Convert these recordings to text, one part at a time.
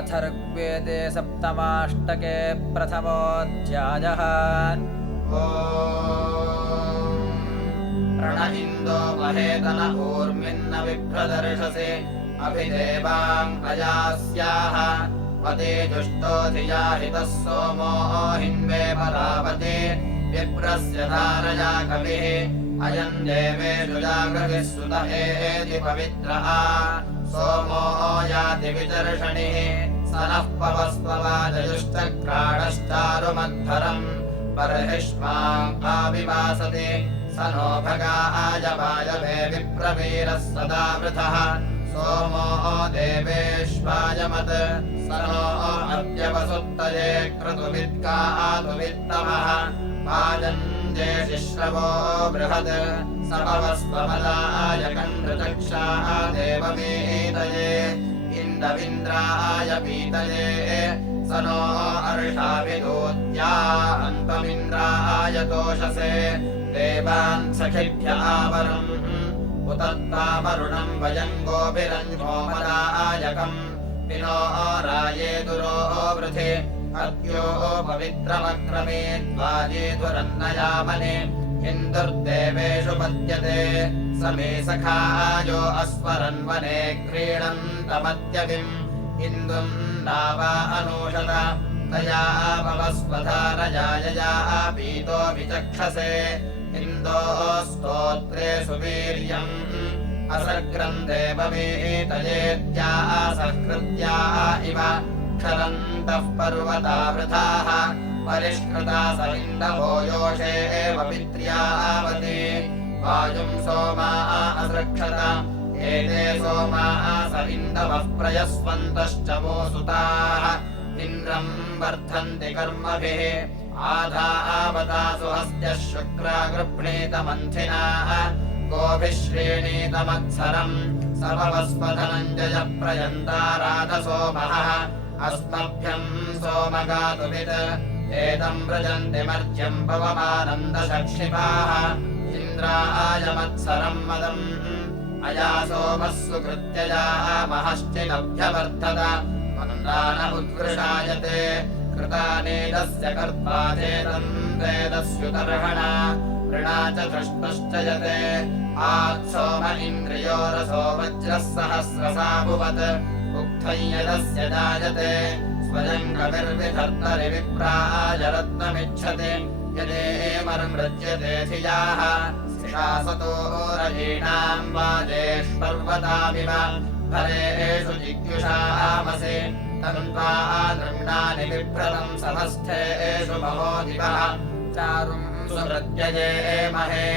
अथर्वेदे सप्तमाष्टके प्रथमोऽध्यायः। प्रण इन्दो महेतन ऊर्मिन्न विप्रदर्शसे अभिदेवाम् पते जुष्टोऽधिया हितः सोमो हिन्वे विप्रस्य धारया कविः अयम् देवेषु जागृतिः सुत सोमो याति विदर्शनिः स नः पवस्पवाजयुष्टक्राणश्चारुमद्धरम् बर्हिष्माम् आविवासते स नो भगायवायवे विप्रवीरः सदा वृथः सोमो देवेष्वायमत् स नो अद्यवसुत्तये क्रतुवित्कातुवित्तमः पाजञ्जेशिश्रवो बृहत्। स पवस्वमलाय कण्डचक्षाः देवमेतये। इन्दविन्द्राय पीतये। स नो अर्षाभिदूत्या अन्तमिन्द्राय तोषसे। देवान् सखिभ्य आवरम्। उतत्तामरुणम् वयम् गोभिरञ्जोमदायकम्। विनो राये दुरो वृथे अद्यो पवित्रमक्रमे द्वाजेतुरन्नयामने इन्दुर्देवेषु पद्यते। स मे सखायो अस्मरन्वने क्रीडन्तमत्यविम् इन्दुम् नावा अनूषत तया पवस्वधारजायया पीतो विचक्षसे। इन्दोः स्तोत्रे सुवीर्यम् असर्ग्रम् देवमेतयेत्या असकृत्या इव क्षरन्तः पर्वतावृथाः, परिष्कृता स इन्दवो योषे एव पित्र्यावते वायुम् सोमा असृक्षत, एते सोमा स प्रयस्वन्तश्च वो सुताः। इन्द्रम् वर्धन्ति कर्मभिः आधावतासु हस्त्यः शुक्रा गृह्णीतमन्थिनाः गोभिः श्रेणीतमत्सरम् सर्वस्वधनञ्जय प्रयन्ताराधसोमः अस्मभ्यम् सोमगातुवित् एतम् व्रजन्ति मर्त्यम् पवमानन्दशक्षिपाः इन्द्रायमत्सरम् मदम्। अया सोमः सुकृत्यया महश्चिनभ्यवर्धत मन्दान उद्वृषायते कृतानेदस्य कर्ता चेतम् वेदस्युतर्हणा। ऋणा च धृष्टश्च यते। आत्सोम इन्द्रियो रसो वज्रः सहस्रसाभुवत् उक्थम् यदस्य जायते। स्वयम् कविर्विधर्तरि विप्राजरत्नमिच्छति। यदेमर्मृज्यते धियाः शिषासतो रयीणाम् वाजेष्पर्वतामिव फलेषु जिज्ञुषामसे तन्त्वा नृण्णानि विप्रतम् समस्थेषु महोदिवः चारुम् सुमृत्यये महे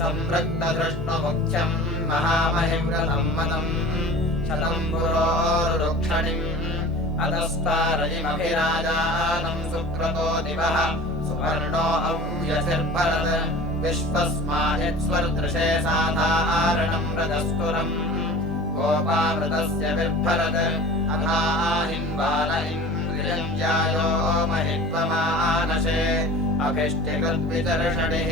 संवृत्तधृष्णुमुख्यम् महामहिव्रतम् मदम् शतम् पुरोरुक्षणिम् अधस्तारयिमभिराजानम् सुक्रतो दिवः। सुवर्णो औयसिर्भरत् विश्वस्माहित्स्वर्दृशे साधारणम् रजस्तुरम्। गोपामृतस्य बिर्भरत् अथाहिन्बाल इन्द्रियञ्जायो महित्वमानशे अभिष्टिकृद्विचर्षणिः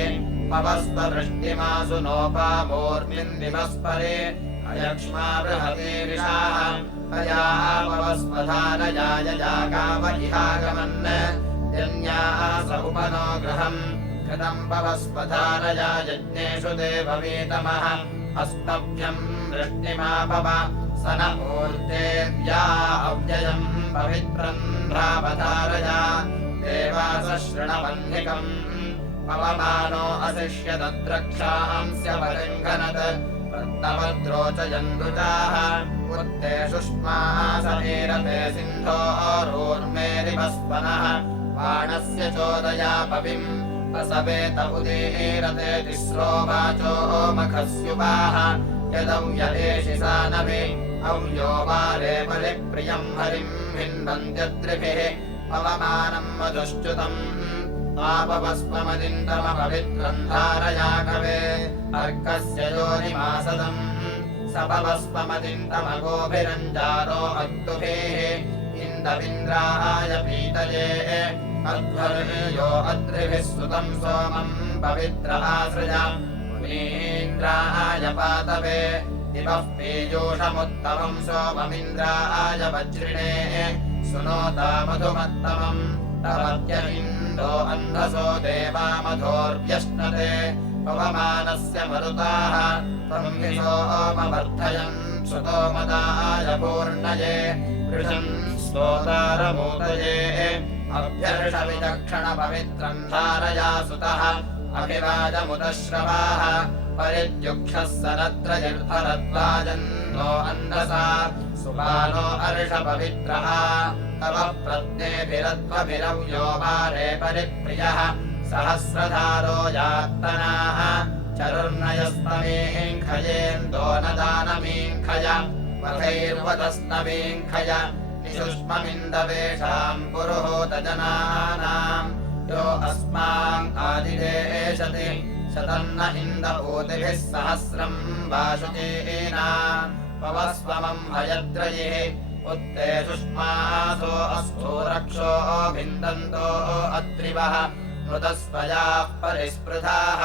पवस्ववृष्टिमासु नोपामूर्मिन्दिवस्परे अयक्ष्मा बृहतीरिषाः तया पवस्वधानयाय जागाव इहागमन्। यन्याः स उपनो गृहम्। कृतम् पवस्वधानया यज्ञेषु देववीतमः अस्मभ्यम् वृष्टिमापव। स न मूर्तेव्या अव्ययम् पवित्रम् भ्रावधारया देवास शृणवह्निकम् पवमानो अशिष्यदद्रक्षांस्य परिङ्घनत् वृत्तवद्रोचयन्दुजाः उत्ते सुष्मासमीरते सिन्धोरोर्मेरिवस्वनः बाणस्य चोदया पविम् प्रसवेत उदीरते तिस्रो वाचो मखस्युपाः। यदौ यदेशि सा नवे औ यो वारे परिप्रियम् हरिम् हिन्वन्त्यद्रिभिः पवमानम् मधुश्च्युतम् आपवस्पमदिन्दमपवित्रम् धारया कवे अर्कस्य योनिमासदम् स पवस्पमदिन्दमगोभिरञ्जारो अक्तुभिः इन्दविन्द्राय पीतये अध्वर्यो अद्रिभिः सुतम् सोमम् पवित्र आसृज मुनीन्द्राय पातवे दिवः पीयूषमुत्तमम् सोममिन्द्राय वज्रिणे सुनोता मधुमत्तमम् तवत्य इन्दो अन्धसो देवामधोर्व्यश्नते पवमानस्य मरुताः सोमवर्धयन् सुतो मदाय पूर्णये। वृषन् स्तोतारमूतये। अभ्यर्षविचक्षणपवित्रम् धारया सुतः अभिवादमुदश्रवाः। परिद्युक्षः सरत्रजिर्भरद्वाजन्नो अन्धसा सुबालो अर्षपवित्रः। तव प्रत्नेभिरध्वभिरव्यो वारे परिप्रियः। सहस्रधारो यात्तनाः। चरुर्नयस्तमीङ्खयेन्दो न दानमीङ्खय वधैर्वतस्तमीङ्खय निशुष्ममिन्दवेषाम् पुरुहूतजनानाम्। आदिदेशति। शतन्न इन्दभूतिभिः सहस्रम् वासुचीना पवस्वमम् हयत्रयिः उत्ते सुष्मासो अस्थो रक्षो भिन्दन्तो अत्रिवः। मृतस्वयाः परिस्पृधाः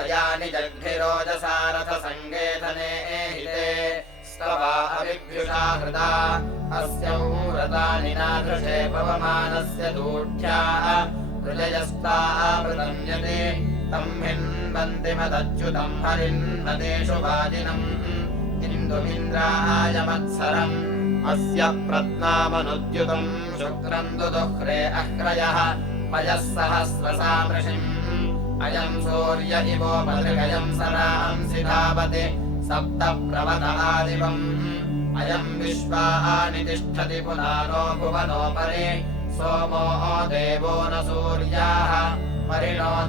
अयानि जग्भिरोजसारथसङ्गेतने हिते। स्तवा अविभ्युषा हृदा। अस्य नादृशे पवमानस्य दूढ्याः। हृदयस्तावृतन्यते तम् हिन्वन्ति मदच्युतम् हरिन्नदेषु वाजिनम् इन्दुमिन्द्राय मत्सरम् अस्य प्रत्नामनुद्युतम् शुक्रम् दुदुह्रे अह्रयः पयः सहस्रसामृषिम्। अयम् सूर्य इवोपदृगयम् सरांसि धावति सप्त प्रवदादिवम् अयम् विश्वानि तिष्ठति पुनानो भुवनोपरि सोमो देवो न सूर्याः।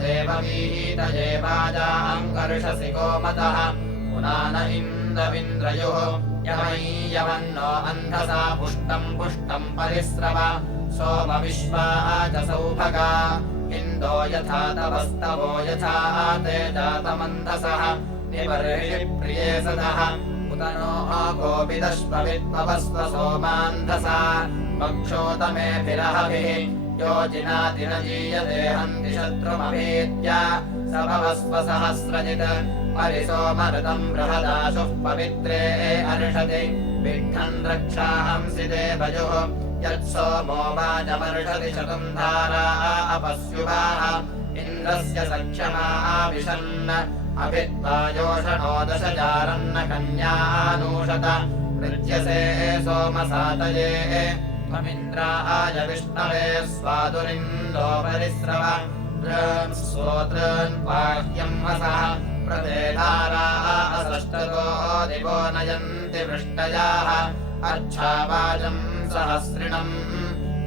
देववीतये वाजाङ्कर्षसि गोमतः। पुनान पुष्टम् पुष्टम् परिस्रव सोमविश्वा च सौभगा। इन्दो यथा ते जातमन्धसः निबर्हि प्रिये सदः। उत नो गोपिदश्ववित्पवस्व सोमान्धसा योजिनाति न हन्ति शत्रुमभीत्य स भवस्व सहस्रजित् परिसोमऋतम् बृहदाशुः पवित्रे अर्षति विघ्नम् रक्षाहंसि देवयुः। यत्सोमो वाजमर्षति शतम् धारा अपस्युवाः इन्द्रस्य सख्यमाविशन् अभित्वा योषणो दशजारन्न कन्यानूषत। मृत्यसे सोमसातये। त्वमिन्द्राय विष्णवे स्वादुरिन्दो परिस्रव। स्तोत्रन् बाह्यम् वसः प्रदेधारा असष्टतो दिवो नयन्ति वृष्टयाः अच्छावाजम् सहस्रिणम्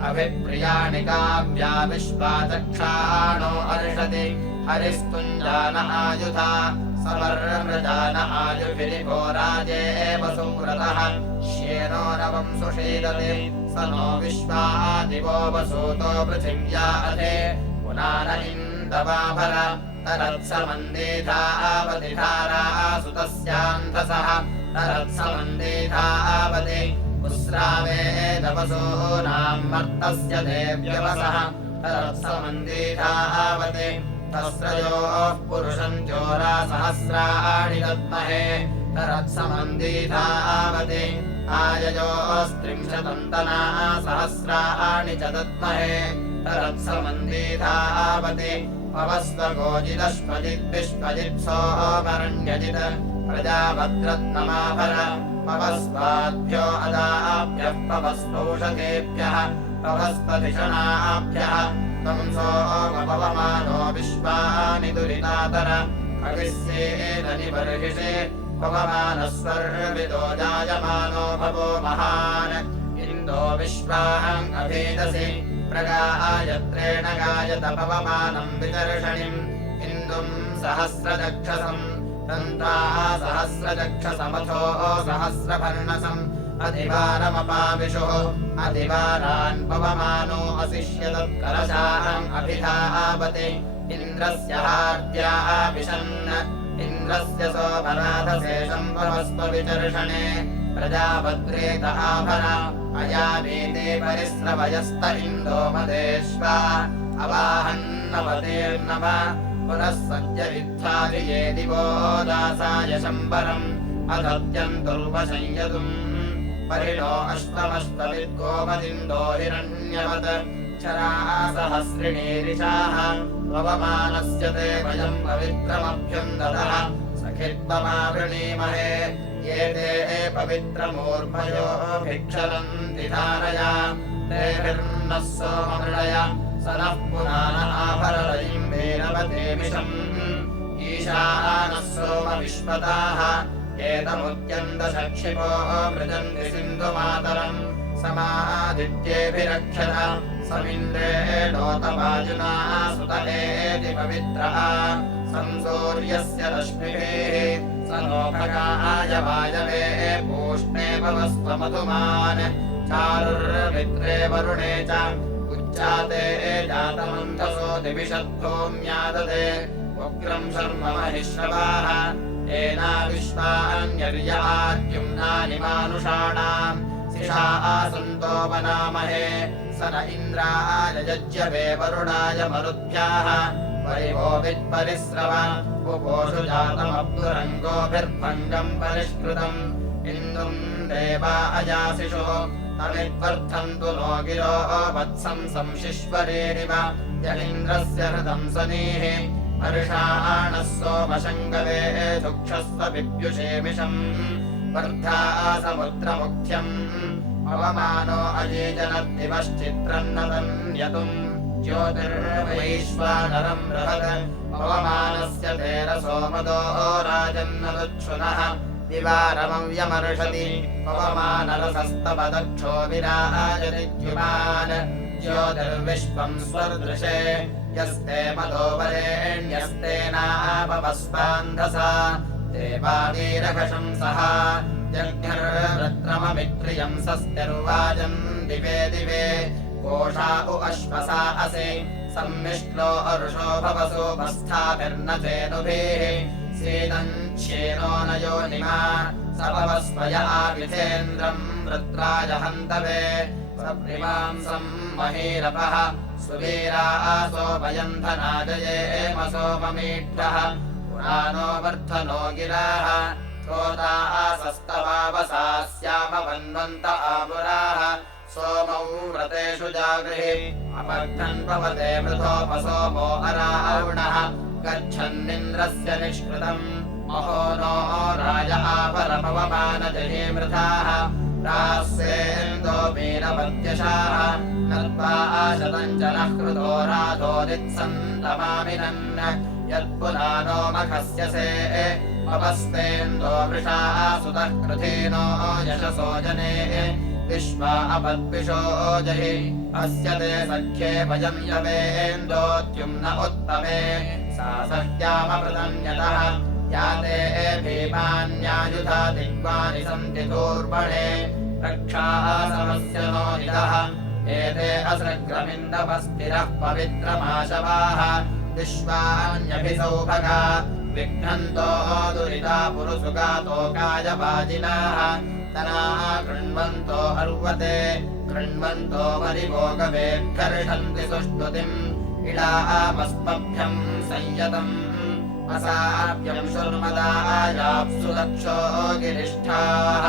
अभिप्रियाणि काव्या विश्वाचक्षाणो अर्षति हरिस्तुञ्जान आयुधा समर्मृजान आयुभिरिभो राजे वसुव्रतः श्येनो नवम् सुषीदते स नो विश्वादिवो वसूतो पृथिव्या अधे पुनान इन्दवाभर तरत्समन्दिधावतिधारा सुतस्यान्धसः तरत्समन्दिधावति पुस्रावेदवसूनाम् मर्तस्य देव्यवसः। तरत्समन्दिधावति तस्रयोः पुरुषम् चोरा सहस्राणि दद्महे। तरत्समन्दिधावति आययोस्त्रिंशतन्तना सहस्राणि च दद्महे। तरत्समन्दिधावति पवस्वगोजिदश्मजिद्विश्वजित्सोमरण्यजित् प्रजाभद्रत्नमाभर पवस्वाभ्यो अदाभ्यः पवस्पौषधेभ्यः पवस्पधिषणाभ्यः त्वम् सोमपवमानो विश्वानि दुरितातर कविस्येदनिबर्हिषे पवमानस्वर्विदो जायमानो भवो महान् इन्दो विश्वाहम् अभेदसि प्रगायत्रेण गायत पवमानम् विदर्शनिम् इन्दुम् सहस्रचक्षसम् दन्ताः सहस्रचक्षसमथो सहस्रपर्णसम् अधिवारमपाविशुः अधिवारान् पवमानो अशिष्यतत्कलशाहम् अभिधावति इन्द्रस्य हार्द्याः विशन् इन्द्रस्य सोमनाथशेषम् पवस्व आभर। अयावीते परिस्रवयस्त इन्दो मदेष्वा अवाहन्नवतेर्नव। पुनः सद्य विद्धाभिये दिवो दासाय शम्बरम् अश्वमश्वविद्गोमदिन्दो हिरण्यवत्। चरा सहस्रिणीरिषाः पवमानस्य ते वयम् पवित्रमभ्यम् ददः सखित्वमावृणीमहे ये ते पवित्रमूर्भयो भिक्षरन्ति धारया। तेभिर्नः सोममृळय स नः पुराण आभररयिम् वीरवते विषम् ईशानः सोम विश्वताः एतमुद्यन्तशक्षिपो मृजन्ति सिन्धुमातरम्। समादित्येभिरक्षत समिन्द्रेणोतवाजुना सुत एति पवित्रः। संसूर्यस्य रश्मिभिः स वायवे पूष्णे भवस्त्वमधुमान् चारुर्मित्रे वरुणे च उच्चाते जातमन्थसो दिविषद्भूम्यादते उग्रम् शर्म महिश्रवाः येना विश्वान्यर्याद्युम्नानि मानुषाणाम्। सिषा आसन्तो वनामहे स न इन्द्राय यज्यवे वरुणाय मरुद्भ्याः परिवो वित्परिस्रव उपोषु जातमप्तुरङ्गोभिर्भङ्गम् परिष्कृतम्। इन्दुम् देवा अजासिषु तमित्वर्थन्तु नो गिरो वत्सम् संशिश्वरेरिव। यलिन्द्रस्य हृदम् सनीः वर्षाणः सोमशङ्गवे दुक्षस्व विद्युषेमिषम्। वर्धा समुद्रमुख्यम् पवमानो अजीजनद्दिवश्चित्रन्नतन्यतुम् विराजदिद्युमान् ज्योतिर्विश्वम् स्वदृशे यस्ते मदोपरेण्यस्तेनापवस्वान्धसा देवावीरघशंसः जग्निर्वृत्रममित्रियम् सस्तिर्वाजम् दिवे दिवे कोषा उ अश्वसा असि। सम्मिश्लो अरुषो भवसोपस्थाभिर्न चेतुभिः। सीदञ्छेनो न योनिमा। स भवस्वया विधेन्द्रम् वृत्राय हन्तवे सप्रिमांसम् महीरपः। सुवीरासोपयन्धनाजयेम सोममीढ्रः पुराणो वर्धनो गिराः। क्रोधासस्तवावसास्यामवन्वन्त आपुराः सोमौ व्रतेषु जागृहि। अपर्धन् भवते मृतोपसोमो अरावणः गच्छन्निन्द्रस्य निष्कृतम्। महो नो राज आपरपवमानजहे मृथाः। रास्येन्दो वीरवत्यशाः। नत्वा शतञ्जनः कृतो राधोदित्सन्तमामिनन् यत्पुनानो मखस्य से। अपस्तेन्दो वृषा सुतः कृधेनो यशसो जने विश्वा अपद्विषो जहि अस्य ते सख्ये वयम् यवेन्दोद्युम्न उत्तमे। सा सह्यामपृतन्यतः या ते भीमान्यायुधा दिग्वानि सन्ति दूर्बणे रक्षासमस्य नो निदः एते असृग्रमिन्दवस्तिरः पवित्रमाशवाः। विश्वान्यभिसौभगा विघ्नन्तो दुरिता पुरुषुगातोकायवाजिनाः तनाः कृण्वन्तो अर्वते कृण्वन्तो वरिभोगवेभ्यर्षन्ति सुष्टुतिम् इडामस्मभ्यम् संयतम्। असाभ्यम् शुर्मदायाप्सु दक्षो गिरिष्ठाः।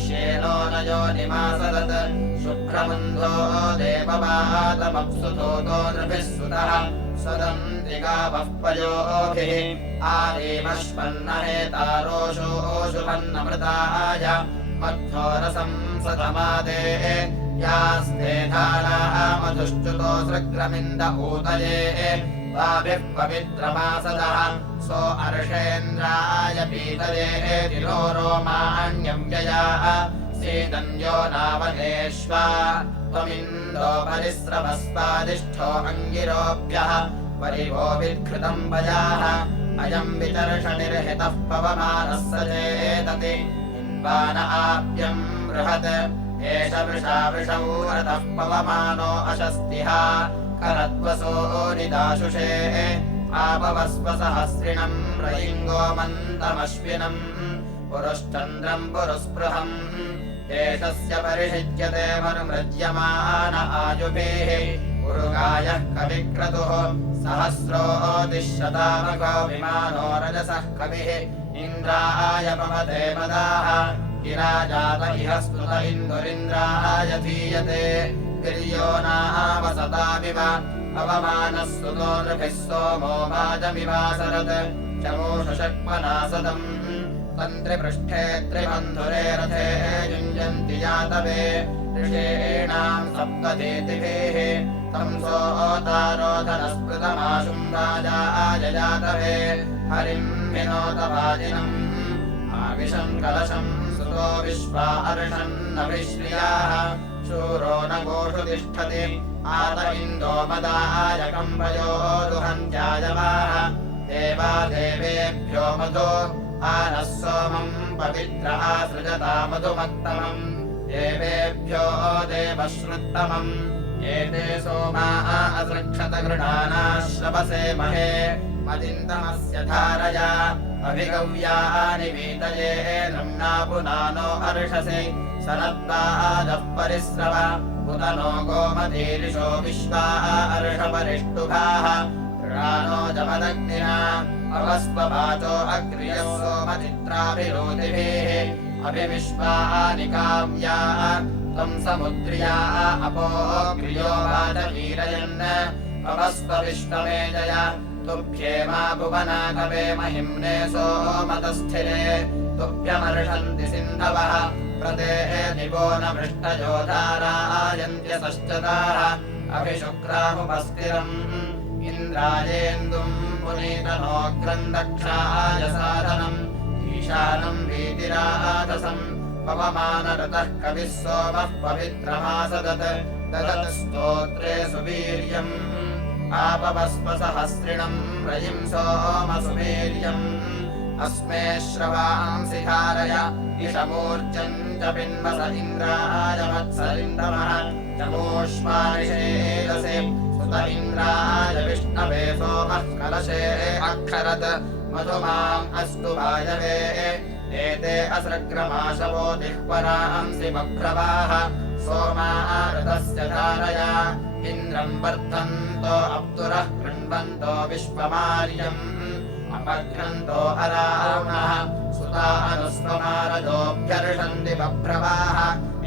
श्येनो न योनिमासदत् शुभ्रबन्धो देववातमप्सुतो नृभिः सुतः स्वदन्तिगावः पयोभिः आदेवश्वन्नहेतारोषोऽशुभन्नमृताय मध्वोरसं सतमादे यास्ते धारामधुश्च्युतो सृग्रमिन्द ऊतये ताभिः पवित्रमासदः सो अर्षेन्द्राय पीतये तिरो रोमाण्यम् व्यया सीदन्यो नावनेष्वा त्वमिन्दो परिस्रवस्वादिष्ठो अङ्गिरोभ्यः परिवो विकृतम् वयाः अयम् वितर्षनिर्हितः पवमानः स चेदति इन्वान आप्यम् बृहत्। एष वृषा वृषौ रथः पवमानो अशस्तिः। करत्वसो निदाशुषे। आपवस्व सहस्रिणम् रयिङ्गो मन्दमश्विनम् पुरुश्चन्द्रम् पुरुस्पृहम् एषस्य परिषिच्यते मनुमृज्यमान आयुभिः उरुगायः कविक्रतुः सहस्रो विमानो रजसः कविः इन्द्राय पवते पदाः गिरा जात इह स्तुत इन्दुरिन्द्राय धीयते गिर्यो नावसतामिव अवमानः स्तुतो नृभिः सोमो वाजमिवासरत् चमोषक्मनासदम् तन्त्रिपृष्ठे त्रिबन्धुरे रथे युञ्जन्ति यातवे ऋषेणाम् तम् सोऽतारोधनस्पृतमाशुम् राजाय जातवे हरिम् विनोदवाजिनम् आविशम् कलशम् सुतो विश्वा अर्षन्नभिश्रियाः शूरो न गोषु तिष्ठति आत इन्दो मदाय कम्बयो दुहन्त्याजवाः देवा देवेभ्यो मधु आनः सोमम् पवित्र आसृजता मधुमत्तमम्। देवेभ्यो देवश्रुत्तमम्। एते सोमा असृक्षत श्रवसे महे। मदिन्दमस्य धारया अभिगव्यानि वीतये नम्ना पुनानो अर्षसि। सनत्तादः परिस्रव। उत नो गोमतीरिषो विश्वा अर्षपरिष्टुभाः। नो जमदग्निना अवस्ववाचो अग्र्यः सोमचित्राभिरोधिभिः अभिविश्वानि काव्या त्वम् समुद्र्या अपोग्र्यो वाचवीरयन् अवस्वविष्णवेजय तुभ्येमा भुवना कवे महिम्ने सोमतस्थिरे। तुभ्यमर्षन्ति सिन्धवः प्रदेः दिवो न पृष्ठयोधारायन्त्यसश्चताः अभिशुक्रामुपस्थिरम् इन्द्रायेन्दुम् पुनीतनोऽग्रम् दक्षाय साधनम् ईशानम् वीतिराधसम् पवमानरतः कविः सोमः पवित्रमासदत्। ददत् स्तोत्रे सुवीर्यम्। आपवस्वसहस्रिणम् रयिम् सोमसुवीर्यम् अस्मे श्रवांसि धारय इषमूर्जम् च पिन्वस इन्द्राय वत्सलिन्दमः चमोष्मानिषेदसे सुत इन्द्राय विष्णवे सोमः कलशे अक्षरत् मधुमाम् अस्तु वायवे एते असृग्रमाशवो दिह्वरांसि बभ्रवाः सोमारथस्य धारया इन्द्रम् वर्धन्तो अप्तुरः कृण्वन्तो विश्वमार्यम् अपघ्नन्तो अरावणः सुता अनुस्वमारजोऽभ्यर्षन्ति बभ्रवाः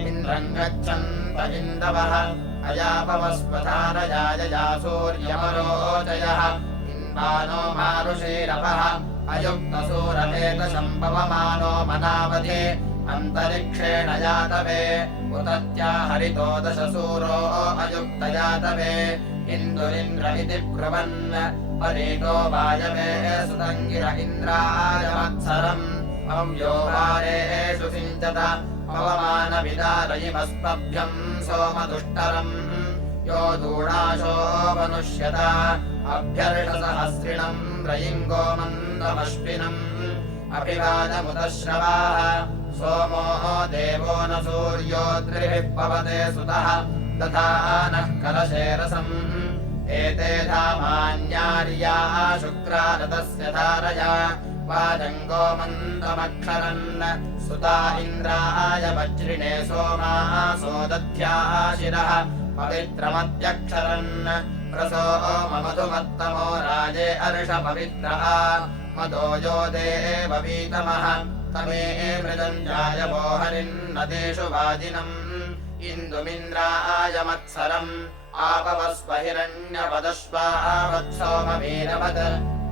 इन्द्रम् गच्छन्त इन्दवः अयापवस्वधारयायया सूर्यमरोचयः इन्वानो मारुषीरपः। अयुक्तसूरवेदशम्भवमानो मनावधि। अन्तरिक्षेण यातवे उतत्या हरितो दशसूरो अयुक्तयातवे इन्दुरिन्द्र इति ब्रुवन्। परीतो वायवे सुतङ्गिर इन्द्राय मत्सरम्। वारेषु सिञ्चत पवमानविदारयिमस्मभ्यम् सोमदुष्टरम्। यो दूणाशो मनुष्यत अभ्यर्षसहस्रिणम् रयिङ्गोमन्दमश्विनम् अभिवादमुदश्रवाः सोमो देवो न सूर्यो त्रिभिः पवते सुतः तथा नः कलशेरसम्। एते धामान्यार्याः शुक्रारथस्य धारया वाजङ्गोमन्दमक्षरन् सुता इन्द्राय वज्रिणे सोमाः सोदध्याः शिरः पवित्रमत्यक्षरन् प्रसो मधुमत्तमो राजे अर्ष पवित्रः मदो यो देव वीतमः तमे मृदञ्जाय मोहनिन्नदेषु वाजिनम् इन्दुमिन्द्राय मत्सरम् आपवस्व हिरण्यपदश्वावत्सोमवीरवत्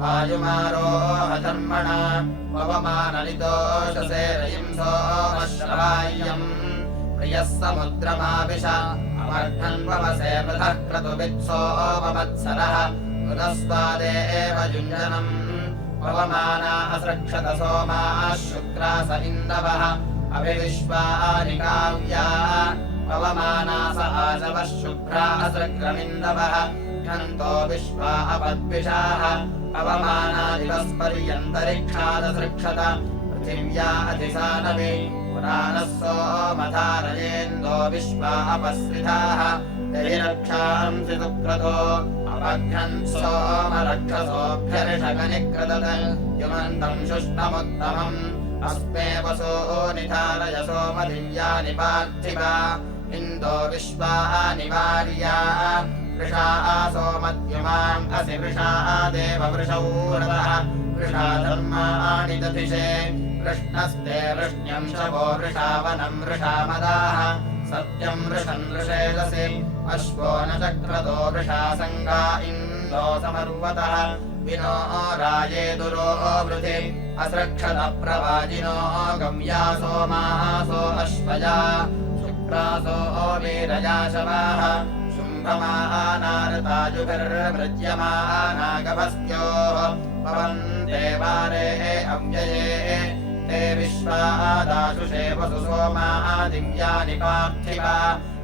वायुमारोह धर्मणा पवमानलितोषसे रयिम् सोमश्रवाय्यम् प्रियः समुद्रमाविश अवर्धन्वसे पृथः क्रतुवित्सोपवत्सरः मृतस्वादे एव युञ्जनम् पवमाना असृक्षत सोमाः शुक्रास इन्दवः अभिविश्वानि काव्या पवमाना स आशवः शुभ्रा असृग्रमिन्दवः घ्नन्तो विश्वा अपद्विषाः पवमानादिवस्पर्यन्तरिक्षादसृक्षत पृथिव्या अधिसानवि पुराणः विश्वा अपस्विताः। यहिरक्षांसि सुक्रतो अपघ्नन् सोमरक्षसोऽभ्यर्षगनिक्रदत युमन्तम् शुष्णमुत्तमम्। अस्मे वसो निधारय सोमदिव्यानि पार्थिवा। इन्दो विश्वाः निवार्या वृषा सोमद्युमाम् असि वृषा देववृषौ रथः वृषा धर्माणि दधिषे कृष्णस्ते वृष्ण्यम् शवो वृषावनम् वृषामदाः। सत्यम् वृषन् वृषेदसि। अश्वो न चक्रतो वृषा सङ्गा इन्दो समर्वतः। विनो राये दुरो वृधि असृक्षत प्रवाजिनो गम्यासो मासो अश्वया शुक्रासो वीरया शवाः। शुम्भमानारताजुभिर्मृज्यमानागभस्त्योः पवन्ते वारे अव्यये, ते विश्वादाशुषे वसु सोमादिव्यानि पार्थिवा।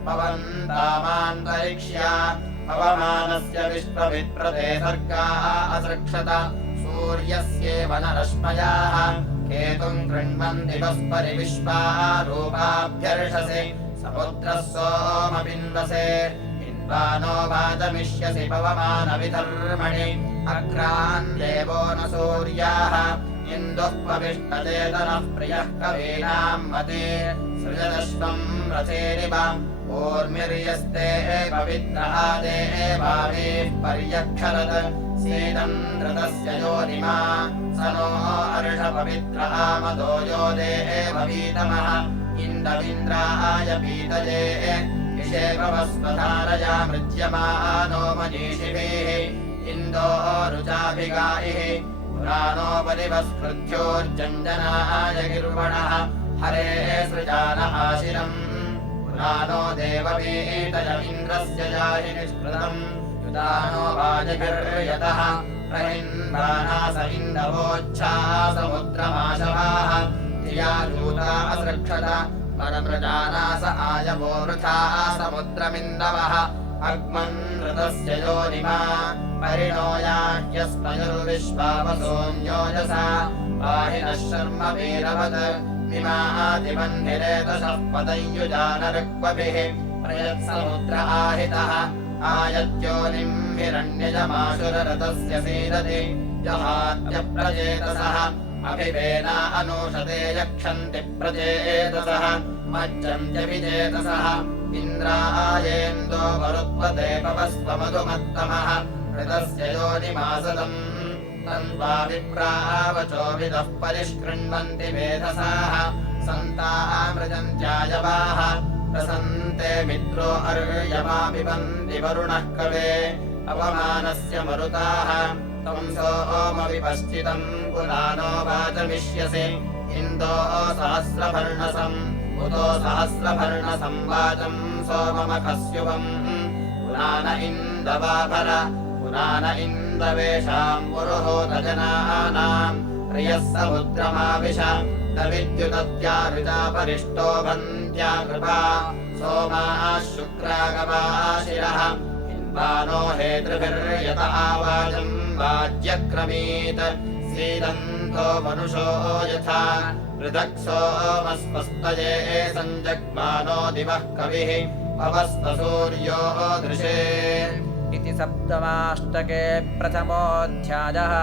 पवन्तामान्तरिक्ष्या पवमानस्य विश्वविप्रते सर्गा असृक्षत। सूर्यस्येव न रश्मयाः केतुम् कृण्वन्ति वस्परि विश्वारूपाभ्यर्षसि समुद्रः सोमबिन्दसे। बिन्वानो वाचमिष्यसि पवमानविधर्मणि अग्रान् देवो न सूर्याः। इन्दुः पविष्टचेतनः प्रियः कवीनाम् मते। सृजदश्वम् रथेरिव ऊर्मिर्यस्ते पवित्रः देवामेः पर्यक्षरत्। सीदम् धृतस्य योनिमा स नो अर्षपवित्रः मदो यो देववीतमः इन्दविन्द्राय पीतये विषेपवस्वधारया मृज्यमानो मनीषिभिः इन्दो रुचाभिगायिः पुराणोपरिवस्कृत्योर्जञ्जनाय गिर्वणः हरे सृजान आशिरम् पुराणो देववीतयमिन्द्रस्य जाहि निष्कृतम् युदानो वाजभिर्यतः प्रहिन्वानास इन्दवोच्छाः समुद्रमाशवाः धिया असृक्षत परमृजानास आयवो वृथाः समुद्रमिन्दवः। अग्मन् ऋतस्य योनिमा। परिणो याज्ञस्मयुर्विश्वावसोऽन्योजसा पाहि नः शर्म वीरवत्। विमादिवन्निरेतशः पदयुजानऋक्वभिः प्रयत्समुद्र आहितः। आयत्योनिम् हिरण्यजमाशुररथस्य सीदति। जहात्यप्रचेतसः अभिवेना अनुषते यक्षन्ति प्रचेतसः मज्जन्त्यभिचेतसः। इन्द्रायेन्दो मरुत्वते पवस्वमधुमत्तमः ऋतस्य योनिमासदम्। तन्वा विप्रावचोभिदः परिष्कृण्वन्ति वेधसाः। सन्तामृजन्त्यायवाः प्रसन्ते मित्रो अर्यमापिबन्ति वरुणः कवे। अवमानस्य मरुताः तं सोमविपश्चितम् पुराणो इन्दो सहस्रभर्णसम् उतो सहस्रभर्णसम् वाचम् सोममखस्युवम्। पुराण इन्दवाभर पुराण इन्दवेषाम् पुरुहोतजनानाम् प्रियः समुद्रमाविश न विद्युतत्यारुजा परिष्टो भन्त्या कृपा। सोमाः शुक्रागवाशिरः इन्वानो हेतृभिर्यत आवाजम् वाज्यक्रमीत् सीदन्तो मनुषो यथा पृथक् सोमस्पस्तये सञ्जग्मानो दिवः कविः पवस्तसूर्यो दृशे। इति सप्तमाष्टके प्रथमोऽध्यायः